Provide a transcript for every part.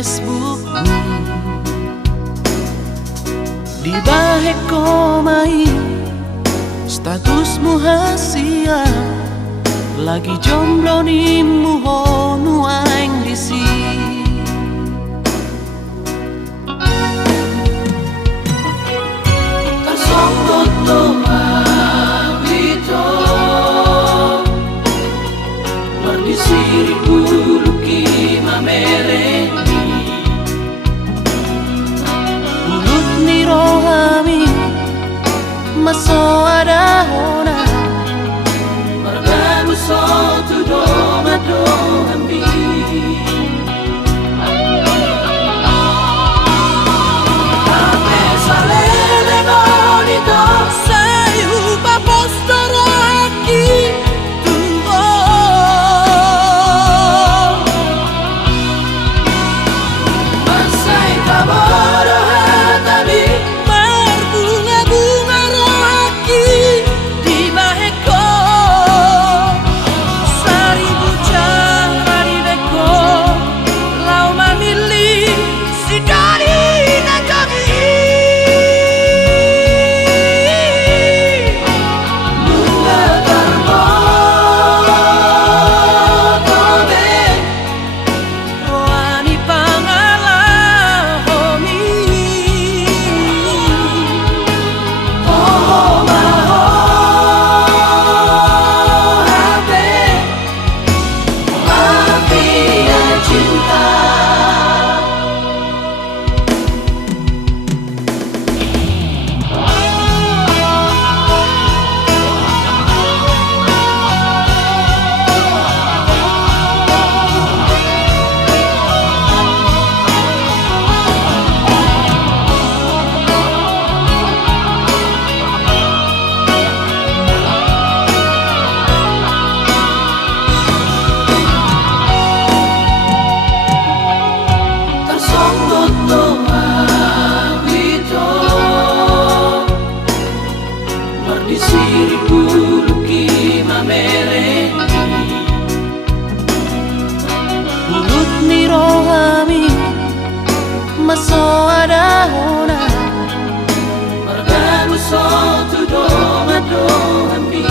Facebookmu, di bahe ko mai statusmu hasia, lagi jomblo ni muhonu aing disi. Tersonggot to mabito merdisiri bulu ki mamereni ulut ni rohami maso ada hona margamu so tu doma dohambi ate salele bonito sei upa postoro aqui tuo masai kaboro hatami berbunga-bunga rohaki di baheko seribu cara di beko lau mamili si dari nakami bunga karbo tobe roani pangala homi oh maho habe api cinta. Tersonggot to mabito merdisiri bulu ki mamereni ulut ni rohami maso ada hona margamu so tu doma dohambi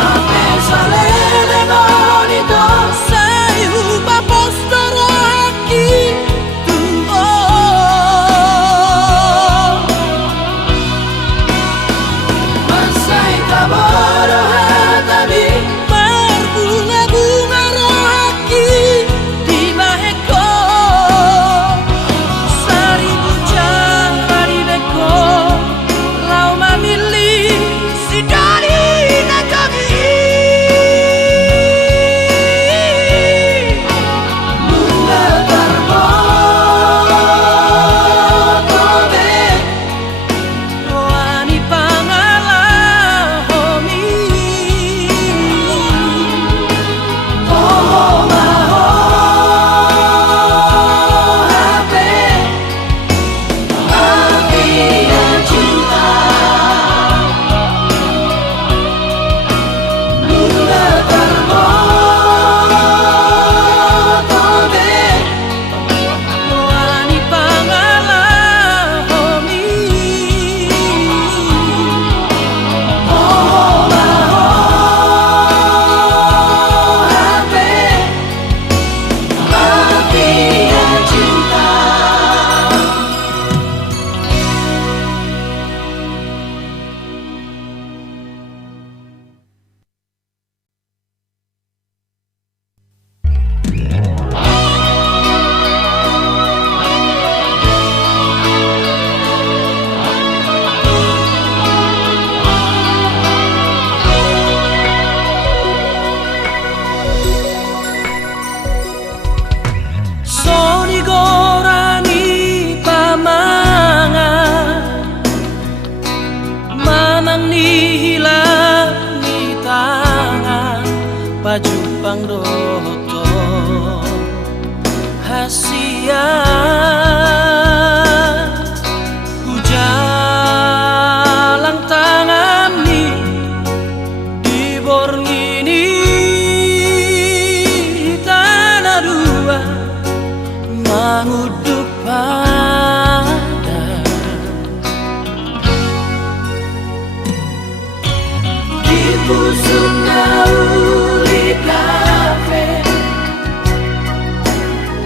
ate salele bonito sei upa postoro aqui tuo masai kaboro hatami berbunga-bunga rohaki di baheko seribu cara di beko lau mamili si dari nakami bunga karbo tobe roani pangala homi oh maho habe api cinta bunga karbo tobe roani pangala homi oh maho habe api cinta. Soni gorani pamangan manang ni hilang ni tangan baju pangdoto hasia hujalang tangan ni di borngini Pusungnya uli kafe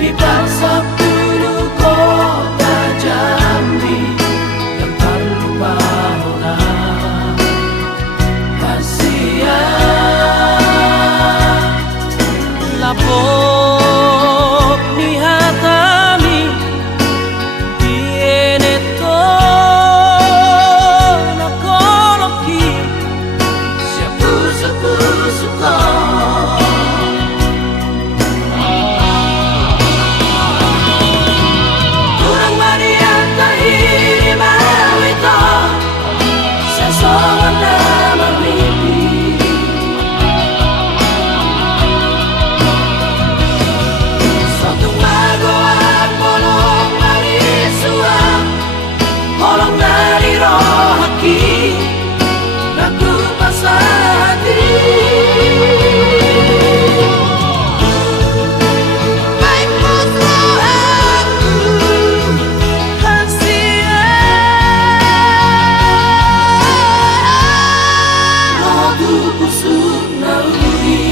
di pasar dulu kota Jambi yang tak lupa orang Asia lapok ni hatami bieneto na koloki puso-puso kurang marian kahiri mau ito sa songan na mamiti sa tumagawa polong marisua polong narirohaki nagpapasati may puso aku Asia lagu pusuk na uli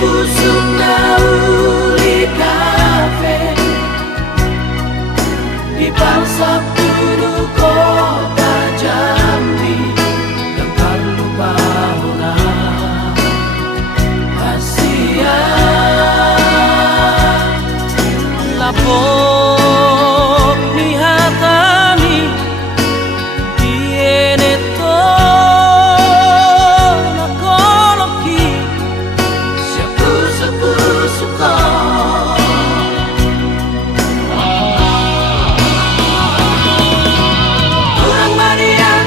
Pusungnya uli kafe di pasar dulu kota Jambi yang tak lupa orang Asia lapok ni hatami bieneto na koloki puso ko kurang marian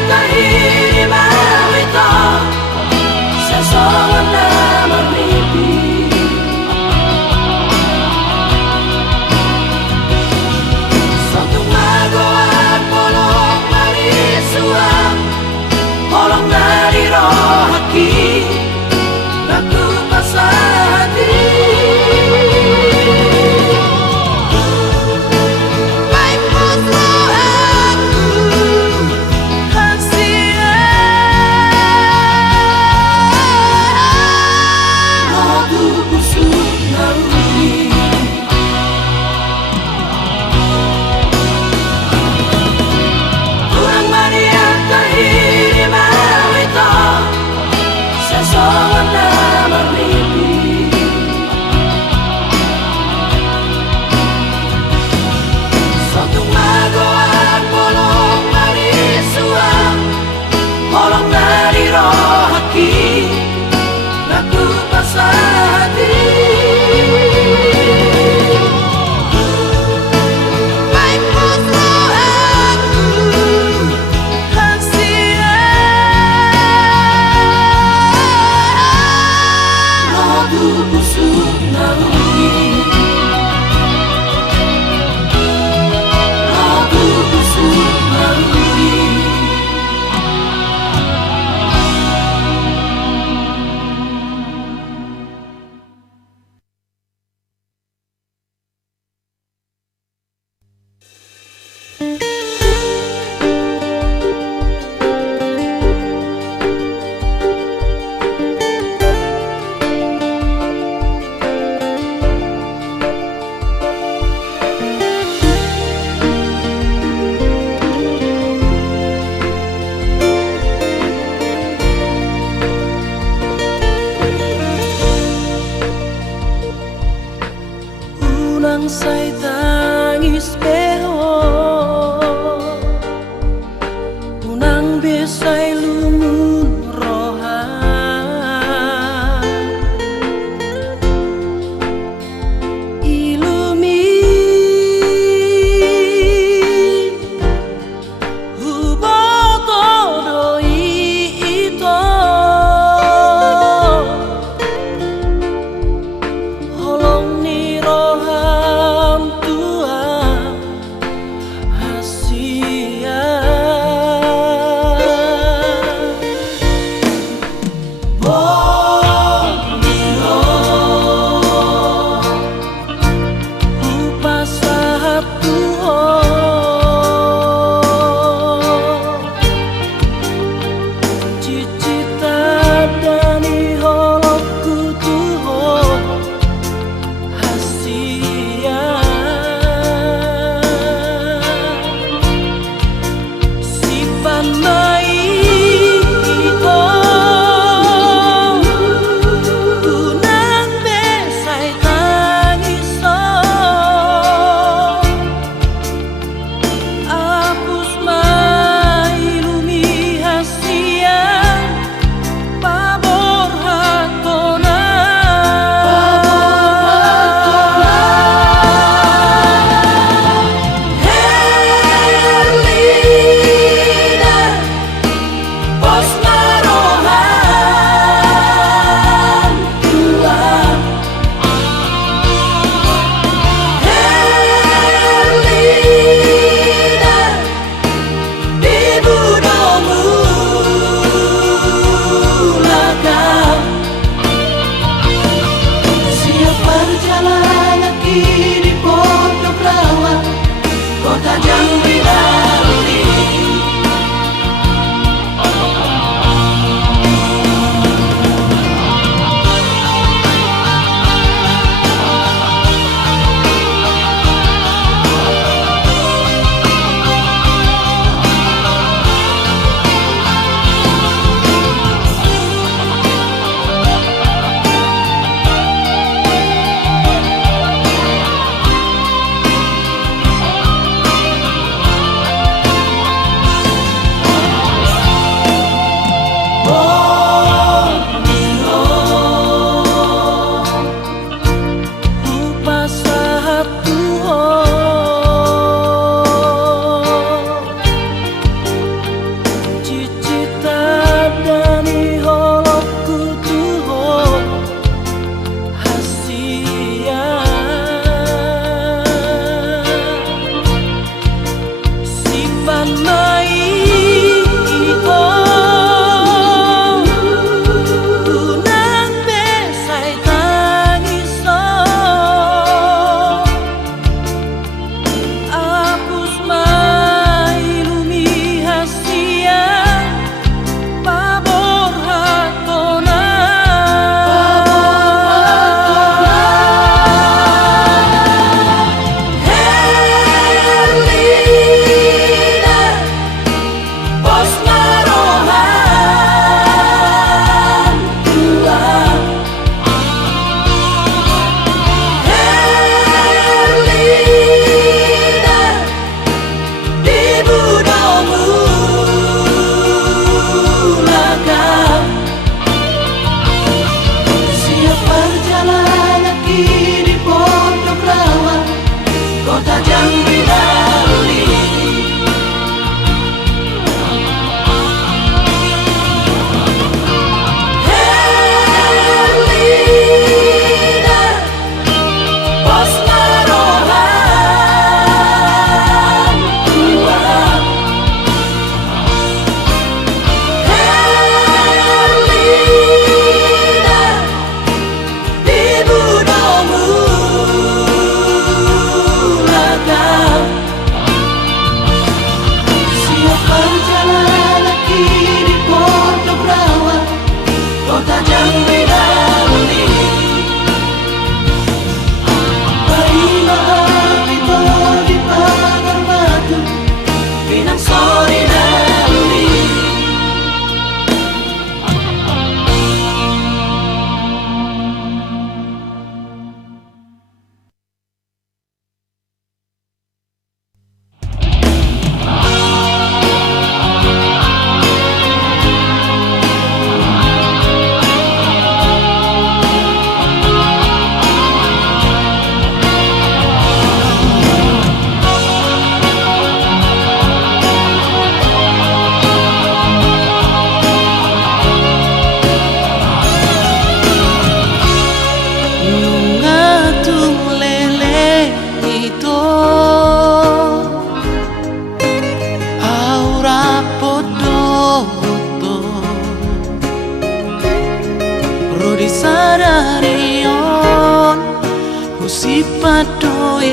padoi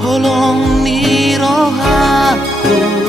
holong ni rohaku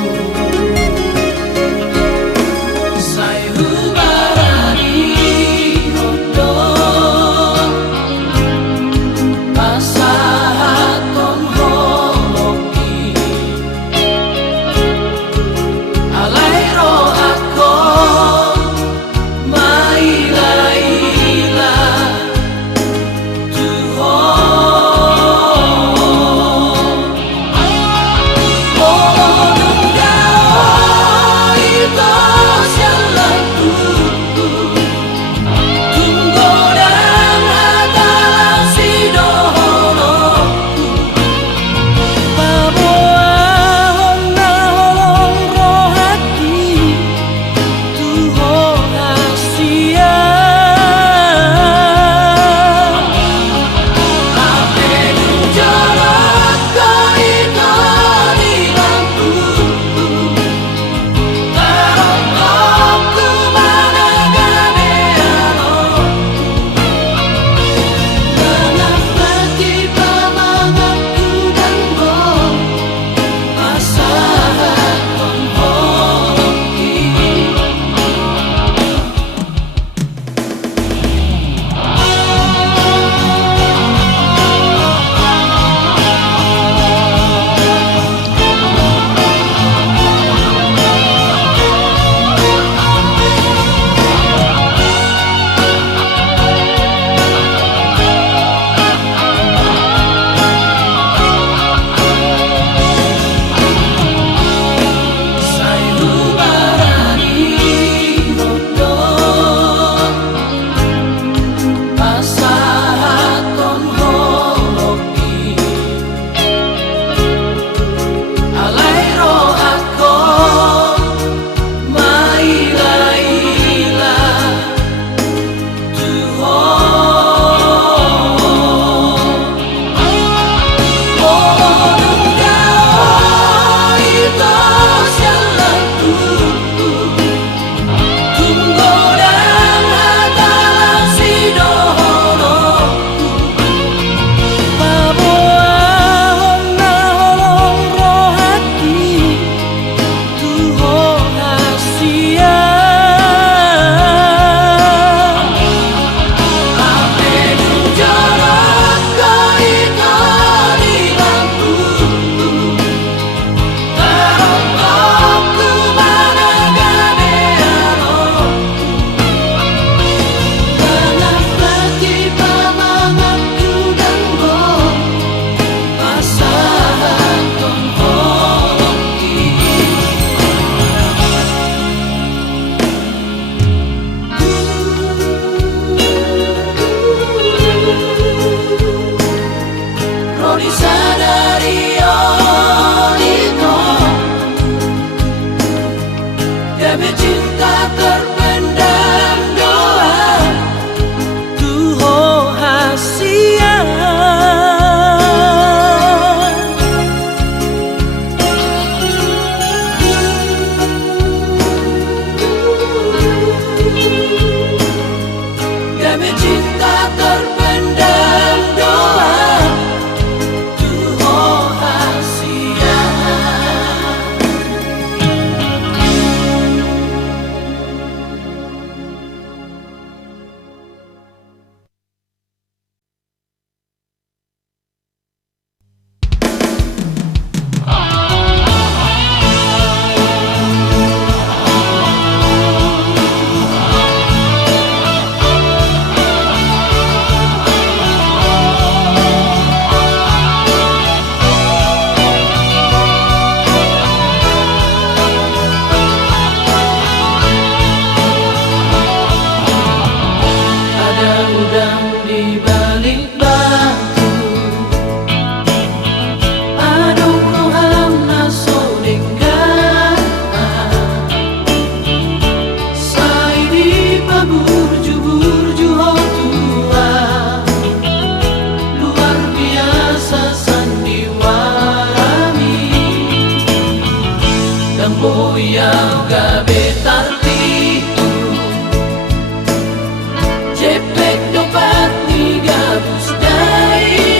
Cepet dapat digabus dari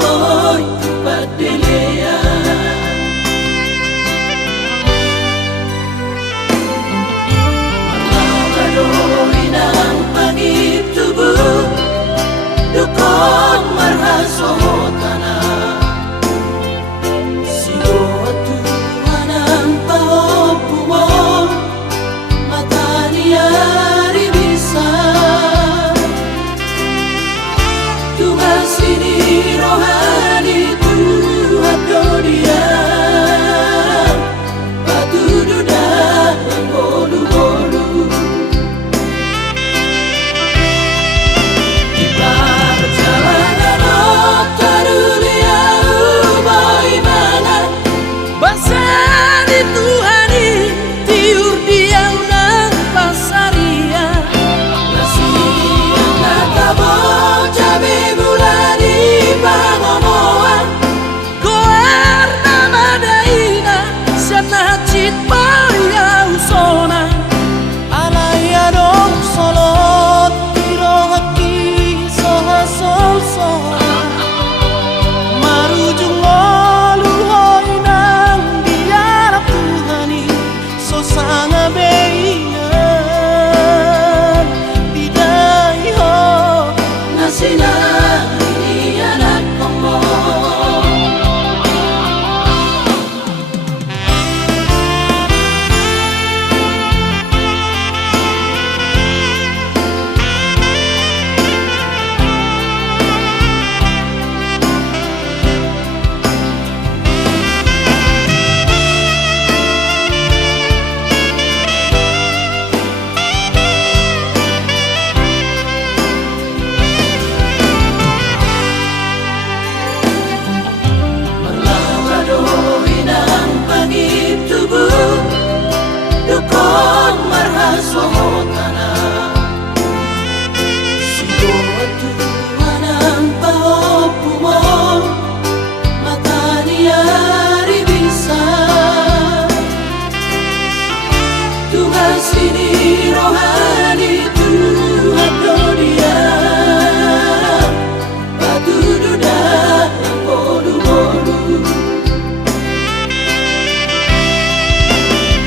boloi padelea Marlawadoi nang pagitubu Dukong marhasotana Sigo atuan ang pahopu mo Mata niya ribisa Tuhan sini rohani Tuhan dunia Batu duda yang bolu-bolu Di perjalanan otarulia bagaimana Basa di Tuhani tiur dia unang pasaria Nasiang nakabo cabe bulani pangomoan Goer nama daina sana cit paya usona Alaya dong solot tirohaki soha sol soha Marujung olu hoi nang diarap Tuhani so sanga beingan didai ho nasina ini anak komo Marlawadoi nang pagitubu Dukon marhasotana Sigo atuan ang pahopu mo Mata niya ribisa Tuhan sini rohani Tuhan dunia Batu duda yang bolu-bolu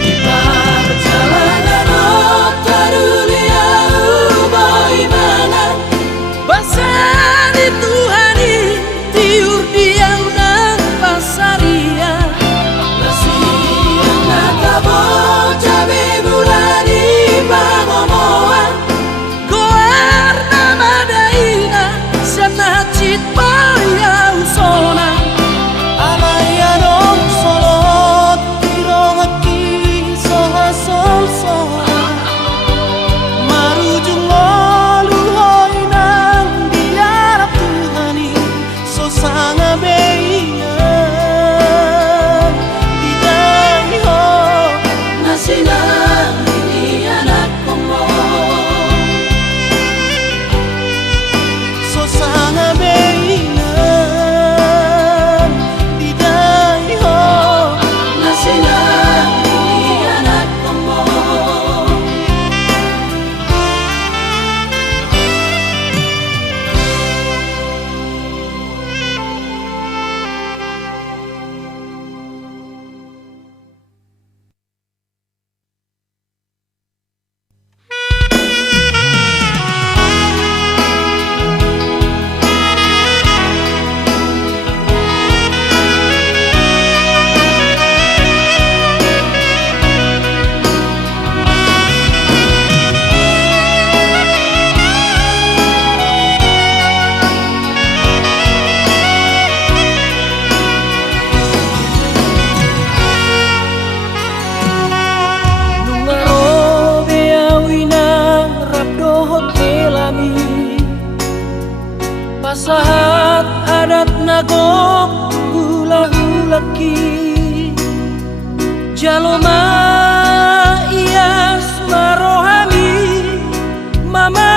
Di perjalanan otarulia bagaimana Basa di Tuhani tiur dia unang pasaria Nasiang nakabo cabe bulani pangomoan Goer nama daina sana cit paya usona Alaya dong solot tirohaki soha sol soha Marujung olu hoi nang diarap Tuhani so sanga beingan didai ho nasina ini anak komo so sanga beingan didai ho nasina ini anak komo Nungaro beawi nang rabdo hotelami Pasahat adat nagok hula-hulaki Jaloma ias marohami Mama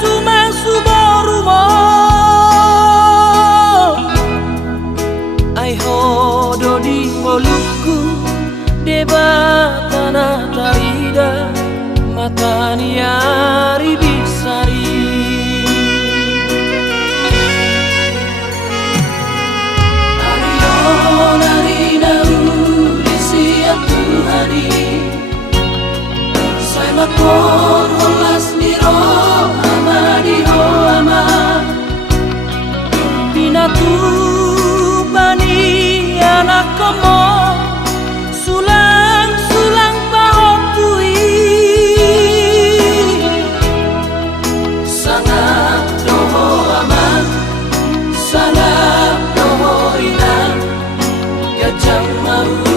suma suborumo Ai hodo di holuku debatana tarida matania ribisari makor holas diro ama diho ama binatu bani anak komo sulang sulang pahopui sangat doho ama sangat doho ina gajah mau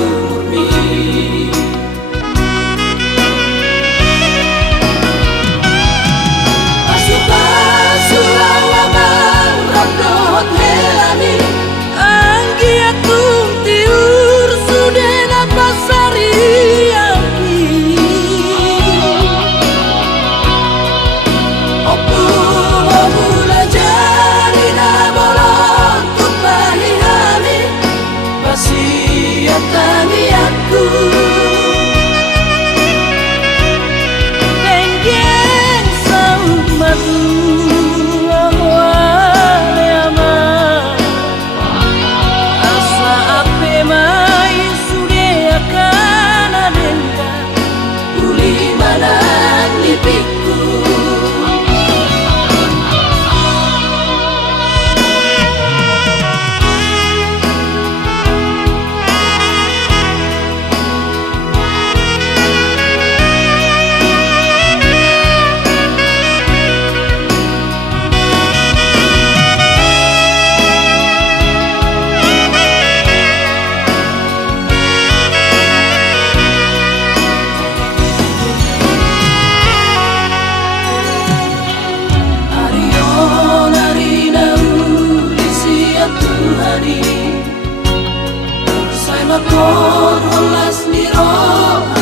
makor holas niro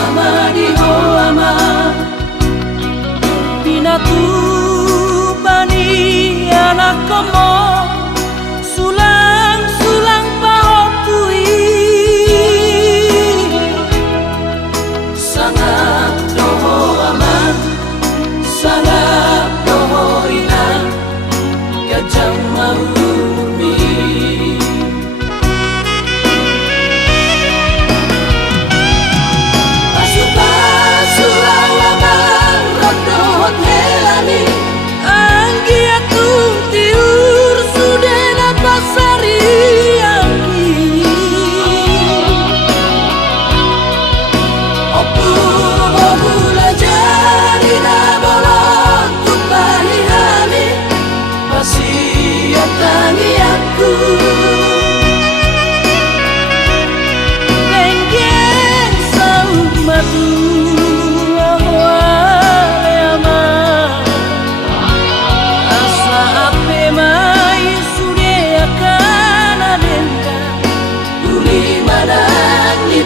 ama diho ama binatu bani anak komo sulang sulang pahopui sangat doho ama sangat doho ina gajah mau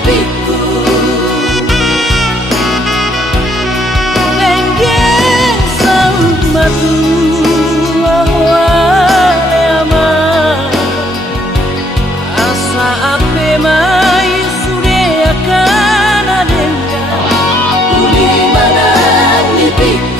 piku nenggeng sama tua ama asa ape mai sude akan adengga uli mana ni piku